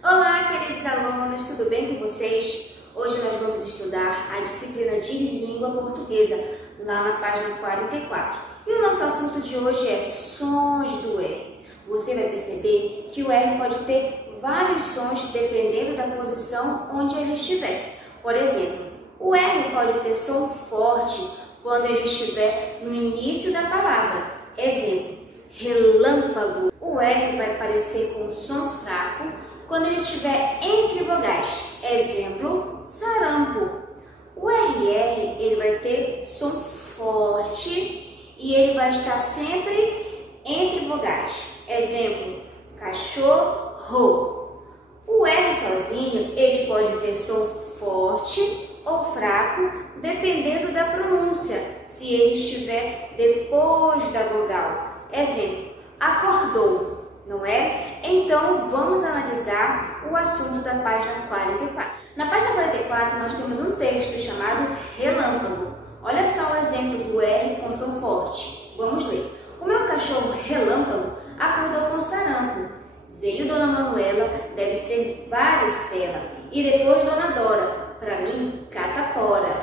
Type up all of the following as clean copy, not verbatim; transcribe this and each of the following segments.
Olá, queridos alunos, tudo bem com vocês? Hoje nós vamos estudar a disciplina de língua portuguesa, lá na página 44. E o nosso assunto de hoje é sons do R. Você vai perceber que o R pode ter vários sons dependendo da posição onde ele estiver. Por exemplo, o R pode ter som forte quando ele estiver no início da palavra. Exemplo, relâmpago. O R vai parecer com som fraco quando ele estiver entre vogais. Exemplo, sarampo. O RR ele vai ter som forte e ele vai estar sempre entre vogais. Exemplo, cachorro. O R sozinho ele pode ter som forte ou fraco, dependendo da pronúncia, se ele estiver depois da vogal. Exemplo, acordou. Não é? Então, vamos analisar o assunto da página 44. Na página 44, nós temos um texto chamado relâmpago. Olha só o exemplo do R com som forte. Vamos ler. O meu cachorro relâmpago acordou com sarampo. Veio Dona Manuela, deve ser varicela. E depois Dona Dora, para mim, catapora.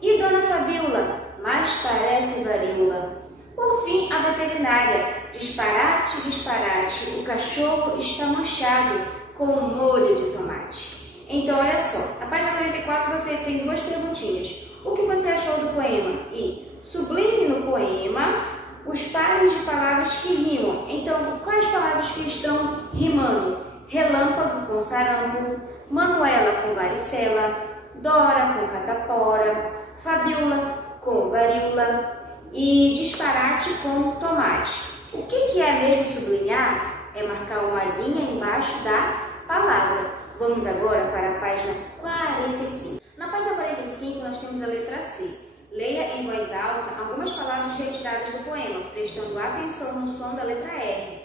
E Dona Fabiola, mais parece varíola. Por fim, a veterinária. Disparate, disparate, o cachorro está manchado com um molho de tomate. Então, olha só, na página 44 você tem duas perguntinhas. O que você achou do poema? E sublime no poema os pares de palavras que rimam. Então, quais palavras que estão rimando? Relâmpago com sarampo, Manuela com varicela, Dora com catapora, Fabiola com varíola e disparate com tomate. O que é mesmo sublinhar? É marcar uma linha embaixo da palavra. Vamos agora para a página 45. Na página 45 nós temos a letra C. Leia em voz alta algumas palavras retiradas do poema, prestando atenção no som da letra R.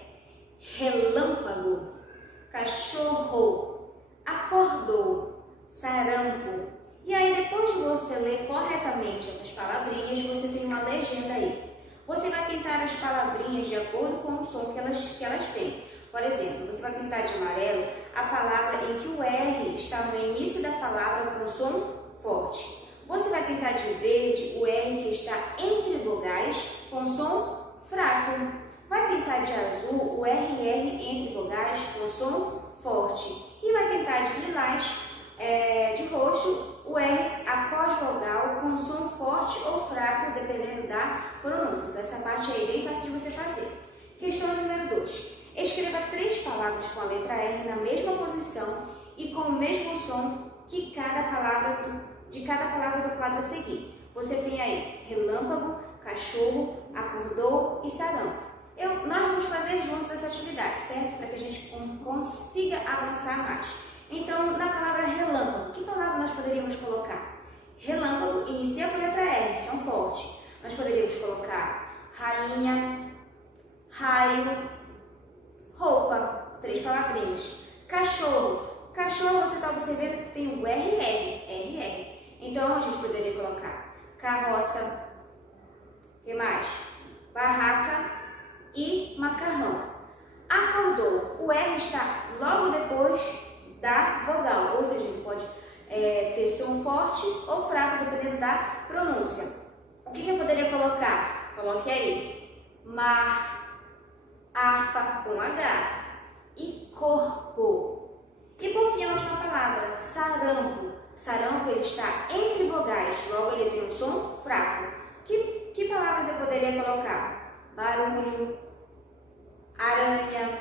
Relâmpago, cachorro, acordou, sarampo. E aí, depois de você ler corretamente essas palavrinhas, você tem uma legenda aí. Você vai pintar as palavrinhas de acordo com o som que elas têm. Por exemplo, você vai pintar de amarelo a palavra em que o R está no início da palavra com som forte. Você vai pintar de verde o R que está entre vogais com som fraco. Vai pintar de azul o RR entre vogais com som forte. E vai pintar de lilás, de roxo, o R após vogal com som forte ou fraco, dependendo da pronúncia. Então, essa parte aí é bem fácil de você fazer. Questão número 2. Escreva 3 palavras com a letra R na mesma posição e com o mesmo som que de cada palavra do quadro a seguir. Você tem aí relâmpago, cachorro, acordou e sarampo. Nós vamos fazer juntos essa atividade, certo? Para que a gente consiga avançar mais. Então, na palavra relâmpago, que palavra nós poderíamos colocar? Relâmpago inicia com a letra R, som forte. Nós poderíamos colocar rainha, raio, roupa, 3 palavrinhas. Cachorro, cachorro você está observando que tem o RR. Então, a gente poderia colocar carroça, que mais? Barraca e macarrão. Acordou, o R está logo depois da vogal, ou seja, ele pode ter som forte ou fraco, dependendo da pronúncia. O que eu poderia colocar? Coloque aí, mar, harpa com H e corpo. E por fim, a última palavra, sarampo. Sarampo ele está entre vogais, logo ele tem um som fraco. Que palavras eu poderia colocar? Barulho, aranha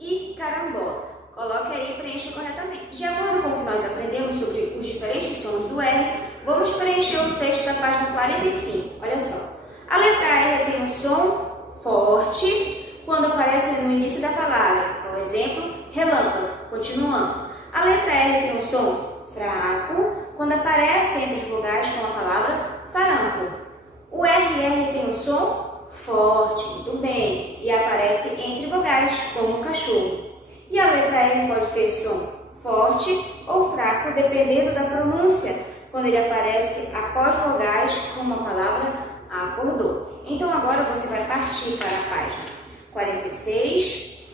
e carambola. Coloque aí e preencha corretamente. De acordo com o que nós aprendemos sobre os diferentes sons do R, vamos preencher o texto da página 45. Olha só. A letra R tem um som forte quando aparece no início da palavra. Por exemplo, relâmpago. Continuando. A letra R tem um som fraco quando aparece entre as vogais com a palavra sarampo. O RR tem um som forte, muito bem, e aparece entre vogais como cachorro. E a letra R pode ter som forte ou fraco, dependendo da pronúncia, quando ele aparece após vogais, como a palavra acordou. Então, agora você vai partir para a página 46,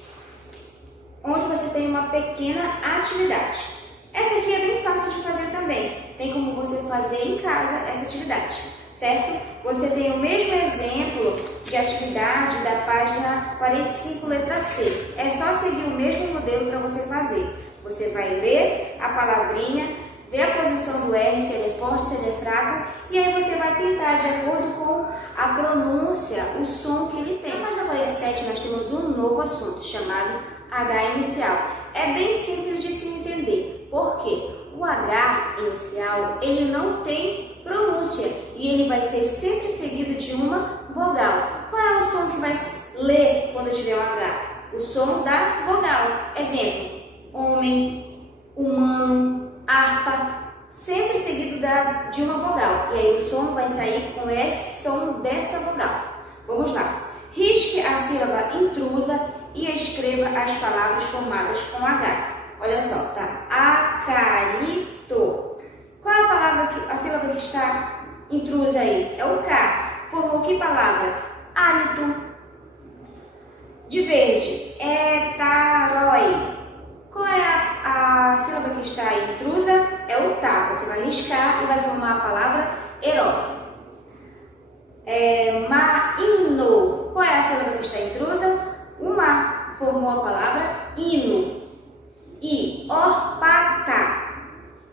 onde você tem uma pequena atividade. Essa aqui é bem fácil de fazer também. Tem como você fazer em casa essa atividade, certo? Você tem o mesmo exemplo de atividade da página 45, letra C. É só seguir o mesmo modelo para você fazer. Você vai ler a palavrinha, ver a posição do R, se ele é forte, se ele é fraco, e aí você vai pintar de acordo com a pronúncia, o som que ele tem. Na página 47 nós temos um novo assunto chamado H inicial. É bem simples de se entender, porque o H inicial ele não tem pronúncia e ele vai ser sempre seguido de uma vogal. Qual é o som que vai ler quando tiver um H? O som da vogal. Exemplo, homem, humano, harpa, sempre seguido de uma vogal. E aí o som vai sair com esse som dessa vogal. Vamos lá. Risque a sílaba intrusa e escreva as palavras formadas com H. Olha só, tá? Acalito. Qual é a palavra, a sílaba que está intrusa aí? É o K. Formou que palavra? Hálito. De verde, etarói. Qual é a sílaba que está aí intrusa? É o tá. Você vai riscar e vai formar a palavra herói. Maino. Qual é a sílaba que está intrusa? O ma. Formou a palavra hino. E orpata.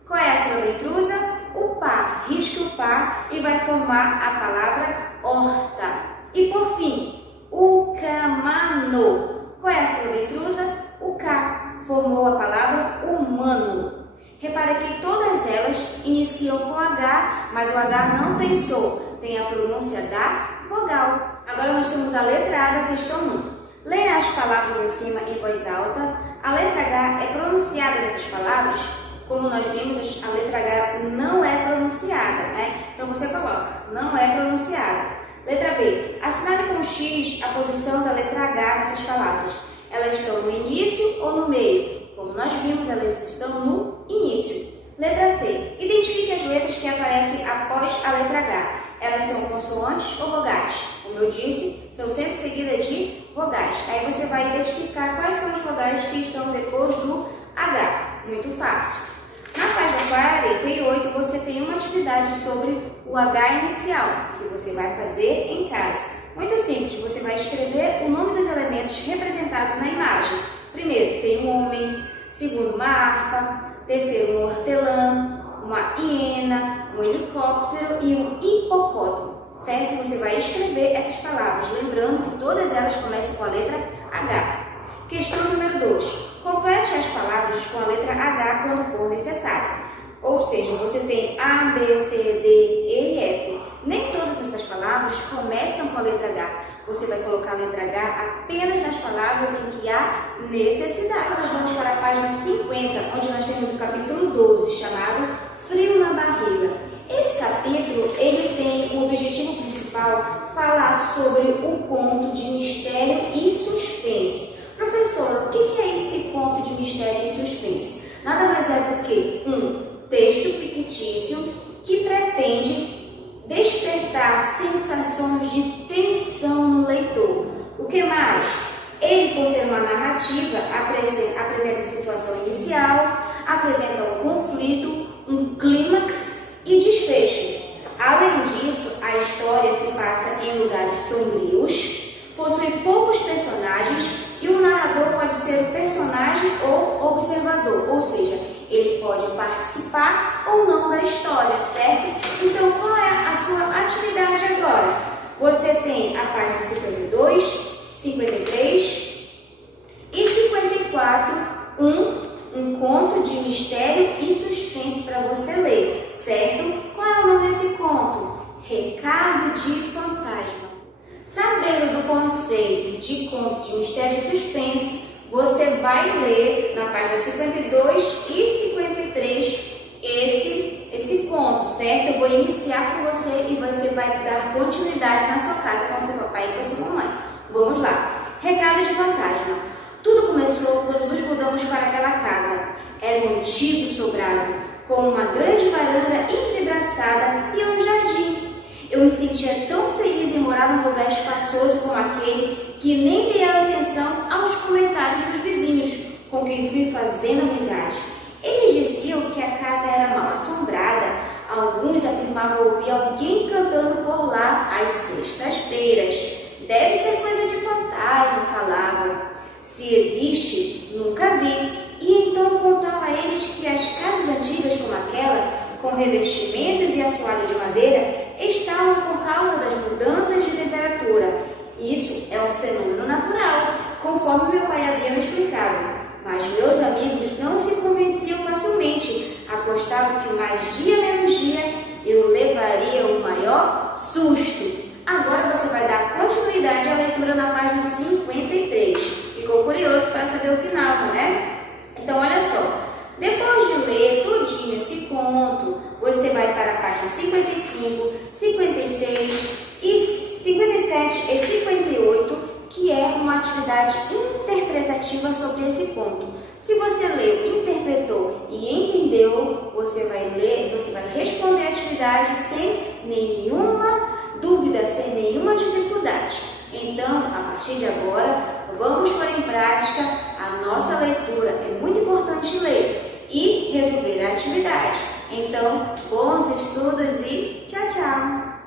Qual é a sílaba intrusa? O pá. Risca o pá e vai formar a palavra horta. E por fim, o camano. Qual é a sílaba intrusa? O K. Formou a palavra humano. Repara que todas elas iniciam com H, mas o H não tem som, tem a pronúncia da vogal. Agora nós temos a letra A da questão 1. Leia as palavras em cima em voz alta. A letra H é pronunciada nessas palavras. Como nós vimos, a letra H não é pronunciada, né? Então você coloca, não é pronunciada. Letra B. Assinale com X a posição da letra H nessas palavras. Elas estão no início ou no meio? Como nós vimos, elas estão no início. Letra C. Identifique as letras que aparecem após a letra H. Elas são consoantes ou vogais? Como eu disse, são sempre seguidas de vogais. Aí você vai identificar quais são as vogais que estão depois do H. Muito fácil. Na página 48, você tem uma atividade sobre o H inicial, que você vai fazer em casa. Muito simples, você vai escrever o nome dos elementos representados na imagem. Primeiro, tem um homem. Segundo, uma harpa. Terceiro, um hortelã. Uma hiena, um helicóptero e um hipopótamo. Certo? Você vai escrever essas palavras, lembrando que todas elas começam com a letra H. Questão número 2. Complete as palavras com a letra H quando for necessário. Ou seja, você tem A, B, C, D, E e F. Nem todas essas palavras começam com a letra H. Você vai colocar a letra H apenas nas palavras em que há necessidade. Nós vamos para a página 50, onde nós temos o capítulo 12, chamado Frio na Barriga. Esse capítulo, ele tem o objetivo principal falar sobre o conto de mistério e suspense. Professora, o que é esse conto de mistério e suspense? Nada mais é do que um texto fictício que pretende despertar sensações de tensão no leitor. O que mais? Ele, por ser uma narrativa, apresenta a situação inicial, apresenta um conflito, um clímax e desfecho. Além disso, a história se passa em lugares sombrios, possui poucos personagens e o narrador pode ser o personagem ou observador, ou seja, ele pode participar ou não da história, certo? Então, qual é a sua atividade agora? Você tem a página 52, 53 e 54, um conto de mistério e suspense para você ler, certo? Qual é o nome desse conto? Recado de Fantasma. Sabendo do conceito de conto de mistério e suspense, você vai ler na página 52 e 53 esse conto, certo? Eu vou iniciar com você e você vai dar continuidade na sua casa com o seu papai e com a sua mamãe. Vamos lá. Recado de Fantasma. Tudo começou quando nos mudamos para aquela casa. Era um antigo sobrado, com uma grande varanda envidraçada e um jardim. Eu me sentia tão feliz em morar num lugar espaçoso como aquele que nem dei atenção aos comentários dos vizinhos, com quem fui fazendo amizade. Eles diziam que a casa era mal assombrada. Alguns afirmavam ouvir alguém cantando por lá às sextas-feiras. Deve ser coisa de fantasma, falavam. Se existe, nunca vi. E então contava a eles que as casas antigas como aquela, com revestimentos e assoalho de madeira, estavam por causa das mudanças de temperatura. Isso é um fenômeno natural, conforme meu pai havia me explicado. Mas meus amigos não se convenciam facilmente. Apostavam que mais dia menos dia eu levaria um maior susto. Agora você vai dar continuidade à leitura na página 53. Ficou curioso para saber o final, não é? Então, olha só. Depois de ler todinho esse conto, você vai para a página 55, 56, 57 e 58, que é uma atividade interpretativa sobre esse conto. Se você leu, interpretou e entendeu, você vai responder a atividade sem nenhuma dúvida, sem nenhuma dificuldade. Então, a partir de agora, vamos pôr em prática a nossa leitura. É muito importante ler e resolver a atividade. Então, bons estudos e tchau, tchau!